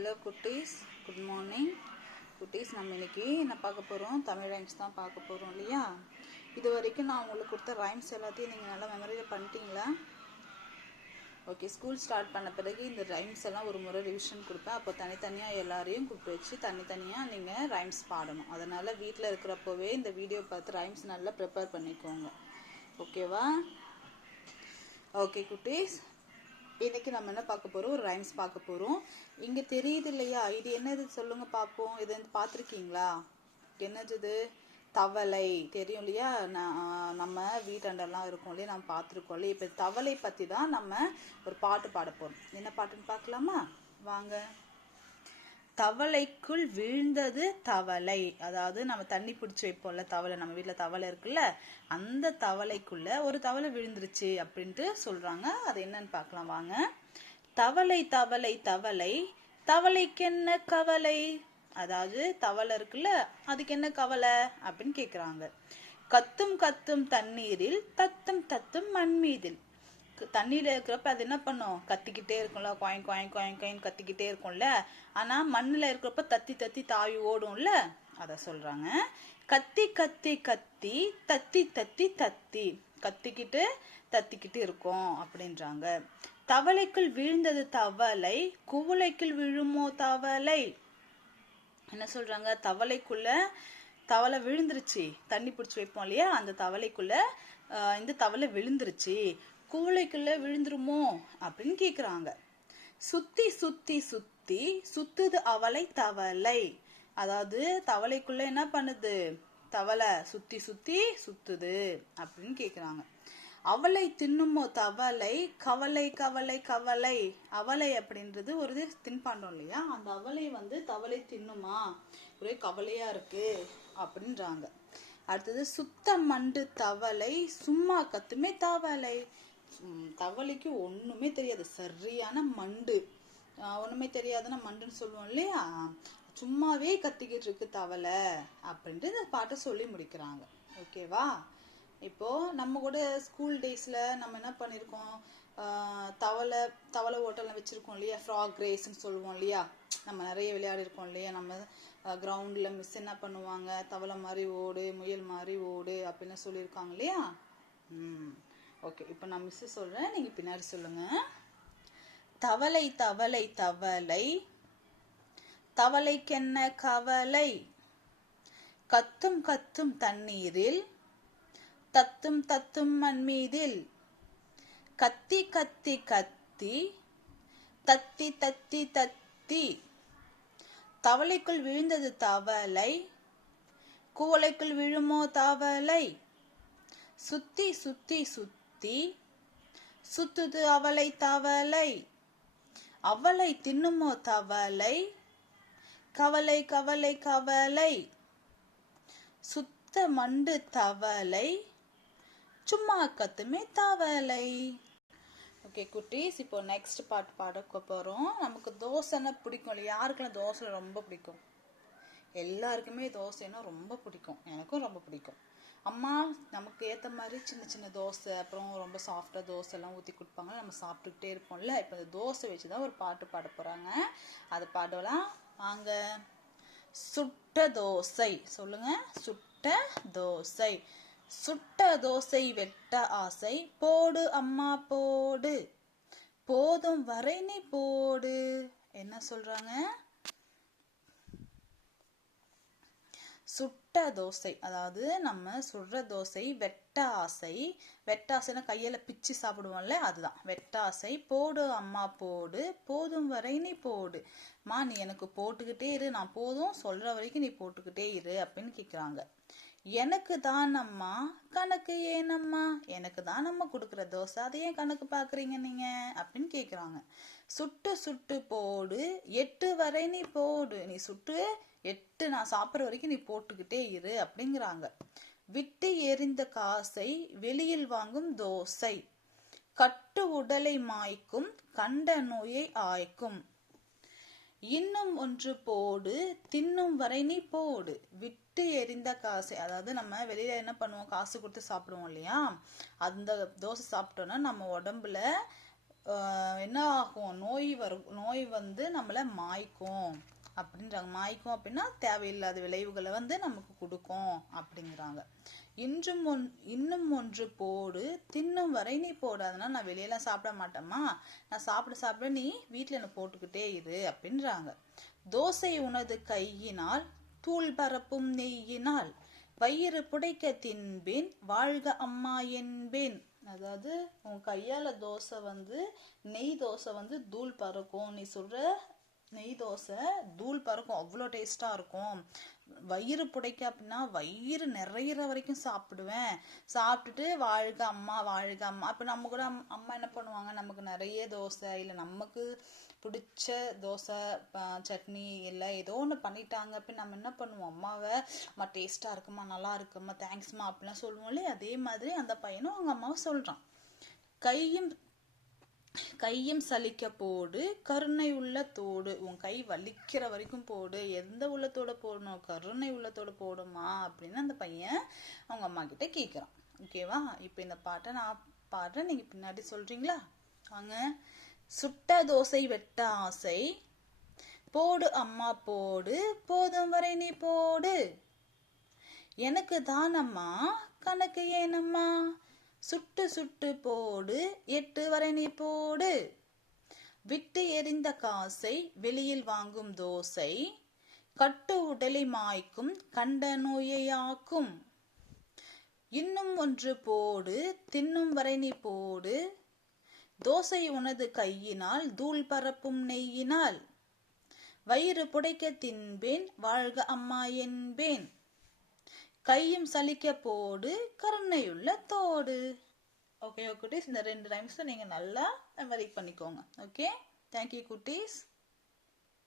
Hello குட்டீஸ், good morning குட்டீஸ். நம்ம இன்னைக்கு என்ன பார்க்க போகிறோம்? தமிழ் ரைம்ஸ் தான் பார்க்க போகிறோம் இல்லையா? இது வரைக்கும் நான் உங்களுக்கு கொடுத்த ரைம்ஸ் எல்லாத்தையும் நீங்கள் நல்லா மெமரியில் பண்ணிட்டீங்களா? ஓகே, ஸ்கூல் ஸ்டார்ட் பண்ண பிறகு இந்த ரைம்ஸ் எல்லாம் ஒரு முறை ரிவிஷன் கொடுப்பேன். அப்போ தனித்தனியாக எல்லாரையும் கூப்பிட்டு வச்சு தனித்தனியாக நீங்கள் ரைம்ஸ் பாடணும். அதனால் வீட்டில் இருக்கிறப்போவே இந்த வீடியோ பார்த்து ரைம்ஸ் நல்லா ப்ரிப்பேர் பண்ணிக்கோங்க. ஓகேவா? ஓகே குட்டீஸ், இன்னைக்கு நம்ம என்ன பார்க்க போறோம்? ஒரு ரைம்ஸ் பார்க்க போறோம். இங்க தெரியுது இல்லையா? இது என்னது சொல்லுங்க பார்ப்போம். இது பார்த்துருக்கீங்களா? என்னது இது? தவளை. தெரியும் இல்லையா? நம்ம வீட்டாண்டெல்லாம் இருக்கும் இல்லையா, நம்ம பார்த்துருக்கோம் இல்லையா? இப்போ தவளை பத்தி தான் நம்ம ஒரு பாட்டு பாட போறோம். என்ன பாட்டுன்னு பார்க்கலாமா? வாங்க. தவளைக்குள் விழுந்தது தவளை. அதாவது நம்ம தண்ணி பிடிச்சி வைப்போம்ல தவளை, நம்ம வீட்டுல தவளை இருக்குல்ல, அந்த தவளைக்குள்ள ஒரு தவளை விழுந்துருச்சு அப்படின்ட்டு சொல்றாங்க. அது என்னன்னு பார்க்கலாம் வாங்க. தவளை தவளை தவளை, தவளைக்கு என்ன கவலை? அதாவது தவளை இருக்குல்ல, அதுக்கு என்ன கவலை அப்படின்னு கேக்குறாங்க. கத்தும் கத்தும் தண்ணீரில், தத்தும் தத்தும் மண் மீதில். தண்ணியில இருக்கிறப்ப அது என்ன பண்ணும்? கத்திக்கிட்டே இருக்கும்ல, கோயின் கோயின் கோயின் கோயின் கத்திக்கிட்டே இருக்கும்ல. ஆனா மண்ணுல இருக்கிறப்ப தத்தி தத்தி தாவி ஓடும்ல, அத சொல்றாங்க. கத்தி கத்தி கத்தி, தத்தி தத்தி தத்தி, கத்திக்கிட்டு தத்திக்கிட்டு இருக்கும் அப்படின்றாங்க. தவளைக்குள் விழுந்தது தவளை, குவளைக்குள் விழுமோ தவளை. என்ன சொல்றாங்க? தவளைக்குள்ள தவளை விழுந்துருச்சு. தண்ணி பிடிச்சி வைப்போம் இல்லையா, அந்த தவளைக்குள்ள இந்த தவளை விழுந்துருச்சு. குவளைக்குள்ள விழுந்துருமோ அப்படின்னு கேக்குறாங்க. சுத்தி சுத்தி சுத்தி சுத்துது அவளை தவளை. அதாவது தவளைக்குள்ள என்ன பண்ணுது? தவளை சுத்தி சுத்தி சுத்துது அப்படின்னு கேக்குறாங்க. அவளை தின்னுமோ தவளை, கவலை கவலை கவலை. அவளை அப்படின்றது ஒரு தின்பண்டம் இல்லையா, அந்த அவளை தவளை தின்னுமா, ஒரே கவலையா இருக்கு அப்படின்றாங்க. அடுத்தது சுத்த மண்டு தவளை, சும்மா கத்துமே தவளை. தவளைக்கு ஒண்ணுமே தெரியாது, சரியான மண்டு. ஒண்ணுமே தெரியாதுன்னா மண்டுன்னு சொல்லுவோம் இல்லையா, சும்மாவே கத்திக்கிட்டு இருக்கு தவளை அப்படின்ட்டு இந்த பாட்டை சொல்லி முடிக்கிறாங்க. ஓகேவா? இப்போ நம்ம கூட ஸ்கூல் டேஸ்ல நம்ம என்ன பண்ணிருக்கோம்? தவளை ஓட்டெல்லாம் வச்சிருக்கோம் இல்லையா, ஃப்ராக் ரேஸ்ன்னு சொல்லுவோம் இல்லையா. நம்ம நிறைய விளையாடி இருக்கோம் இல்லையா. நம்ம கிரவுண்ட்ல மிஸ் என்ன பண்ணுவாங்க? தவளை மாதிரி ஓடு, முயல் மாதிரி ஓடு அப்படின்னு சொல்லியிருக்காங்க இல்லையா. ஓகே, இப்போ நான் மிஸ் சொல்றேன், நீங்க பின்னாடி சொல்லுங்க. தவளை தவளை தவளை, தவளைக்கென்ன கவலை? கத்தும் கத்தும் தண்ணீரில், தத்தும் தத்தும் மண் மீதில். கத்தி கத்தி கத்தி, தத்தி தத்தி தத்தி. தவளைக்குள் விழுந்தது தவளை, குவளைக்குள் விழுமோ தவளை. சுத்தி சுத்தி சுத்தி சுத்துது அவளை தவளை. அவளை தின்னுமோ தவளை, கவலை கவலை கவலை. சுத்த மண்டு தவளை, சும்மா கத்துமே தவளை. ஓகே குட்டீஸ், இப்போ நெக்ஸ்ட் பாட்டு பாட போறோம். நமக்கு தோசைன்னா பிடிக்கும் இல்லையா? யாருக்கெல்லாம் தோசை ரொம்ப பிடிக்கும்? எல்லாருக்குமே தோசைன்னா ரொம்ப பிடிக்கும். எனக்கும் ரொம்ப பிடிக்கும். அம்மா நமக்கு ஏற்ற மாதிரி சின்ன சின்ன தோசை, அப்புறம் ரொம்ப சாஃப்டாக தோசை எல்லாம் ஊற்றி கொடுப்பாங்க, நம்ம சாப்பிட்டுக்கிட்டே இருப்போம்ல. இப்போ இந்த தோசை வச்சுதான் ஒரு பாட்டு பாட போறாங்க. அது பாடலாம் வாங்க. சுட்ட தோசை சொல்லுங்க. சுட்ட தோசை. சுட்ட தோசை வெட்ட ஆசை, போடு அம்மா போடு, போதும் வரை நீ போடு. என்ன சொல்றாங்க? சுட்ட தோசை, அதாவது நம்ம சுடுற தோசை. வெட்ட ஆசை, வெட்ட ஆசைன்னா கையில பிச்சு சாப்பிடுவோம்ல, அதுதான் வெட்ட ஆசை. போடு அம்மா போடு, போதும் வரை நீ போடு. மா நீ எனக்கு போட்டுக்கிட்டே இரு, நான் போதும் சொல்ற வரைக்கும் நீ போட்டுக்கிட்டே இரு அப்படின்னு கேக்குறாங்க. எனக்கு தான் அம்மா கணக்கு ஏனம்மா, எனக்கு தான் நம்ம கொடுக்குற தோசை, அதை ஏன் கணக்கு பாக்குறீங்க நீங்க அப்படின்னு கேக்குறாங்க. சுட்டு சுட்டு போடு, 8 வரை நீ போடு, நீ சுட்டு 8 நான் சாப்பிட்ற வரைக்கும் நீ போட்டுக்கிட்டே இரு அப்படிங்கிறாங்க. விட்டு எறிந்த காசை வெளியில் வாங்கும் தோசை, கட்டு உடலை மாய்க்கும், கண்ட நோயை ஆய்க்கும். இன்னும் ஒன்று போடு, தின்னும் வரை நீ போடு. விட்டு எறிந்த காசை, அதாவது நம்ம வெளியில என்ன பண்ணுவோம்? காசு கொடுத்து சாப்பிடுவோம் இல்லையா, அந்த தோசை சாப்பிட்டோம்னா நம்ம உடம்புல என்ன ஆகும், நோய் வந்து நம்மளை மாய்க்கும் அப்படின்றாங்க. மாய்க்கும் அப்படின்னா தேவையில்லாத விளைவுகளை வந்து நமக்கு கொடுக்கும் அப்படிங்கிறாங்க. இன்னும் ஒன்று போடு, தின்னும் வரை நீ போடு. அதனால நான் வெளியெல்லாம் சாப்பிட மாட்டேம்மா, நான் சாப்பிட நீ வீட்டில் என்ன போட்டுக்கிட்டே இரு அப்படின்றாங்க. தோசை உனது கையினால், தூள் பரப்பும் நெய்யினால், வயிறு புடைக்க தின்பேன், வாழ்க அம்மா என்பேன். அதாவது உன் கையால தோசை வந்து நெய் தோசை வந்து தூள் பறக்கும், நீ சொல்ற நெய் தோசை தூள் பறக்கும், அவ்வளோ டேஸ்டா இருக்கும். வயிறு புடைக்க அப்படின்னா வயிறு நிறையிற வரைக்கும் சாப்பிடுவேன், சாப்பிட்டுட்டு வாழ்க அம்மா வாழ்க அம்மா. அப்ப நம்ம கூட அம்மா என்ன பண்ணுவாங்க, நமக்கு நிறைய தோசை இல்லை நமக்கு பிடிச்ச தோசை சட்னி இல்லை ஏதோ ஒன்று பண்ணிட்டாங்க அப்படின்னு நம்ம என்ன பண்ணுவோம், அம்மா டேஸ்டா இருக்குமா, நல்லா இருக்குமா, தேங்க்ஸ்மா அப்படிலாம் சொல்லுவோம் இல்லையா. அதே மாதிரி அந்த பையனும் அவங்க அம்மாவை சொல்றான். கையும் சலிக்க போடு, கருணை உள்ள தோடு. உன் கை வலிக்கிற வரைக்கும் போடு. எந்த உள்ளத்தோட போடணும், கருணை உள்ளத்தோட போடுமா அப்படின்னு அந்த பையன் அவங்க அம்மா கிட்ட கேட்குறான். ஓகேவா? இப்போ இந்த பாட்டை நான் பாடுறேன், நீங்க பின்னாடி சொல்றீங்களா? வாங்க. சுட்ட தோசை வெட்ட ஆசை, போடு அம்மா போடு, போதும் வரை நீ போடு. எனக்கு தானம்மா கணக்கு ஏனம்மா, சுட்டு சுட்டு போடு, 8 வரை நீ போடு. விட்டு எறிந்த காசை வெளியில் வாங்கும் தோசை, கட்டு உடலை மாய்க்கும், கண்ட நோயையாக்கும். இன்னும் ஒன்று போடு, தின்னும் வரை நீ போடு. தோசை உனது கையினால், தூள் பரப்பும் நெய்யினால், வயிறு புடைக்க தின்பேன், வாழ்க அம்மா என்பேன். கையும் சலிக்க போடு, கருணையுள்ள தோடு. ஓகே குட்டீஸ், இந்த 2 ரைம்ஸ் நீங்க நல்லா மெமரி பண்ணிக்கோங்க. ஓகே, தேங்க்யூ குட்டீஸ்.